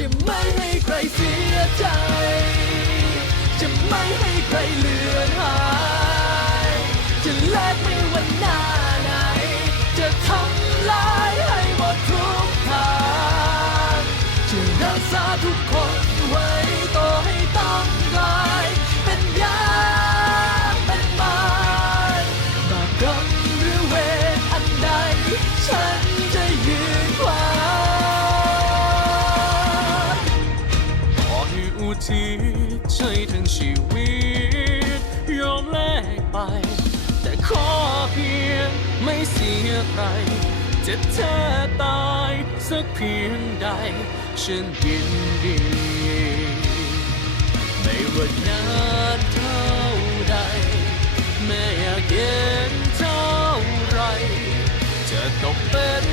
จะไม่ให้ใครเสียใจ จะไม่ให้ใครเลือนหาย จะแลกไม่วันหน้าไหน จะทำลายให้หมดทุกทางจะรักษาทุกคนไว้ต่อให้ต้องกลายเป็นยาเป็นมารบาปกรรมหรือเวรอันใดฉัน ทิศใจทั้งชีวิต ยอมแลกไป แต่ขอเพียงไม่เสียใครจะแท้ตายสักเพียงใด ฉันยินดี ไม่ว่านานเท่าใด แม้อยากเย็นเท่าไร จะต้องเป็น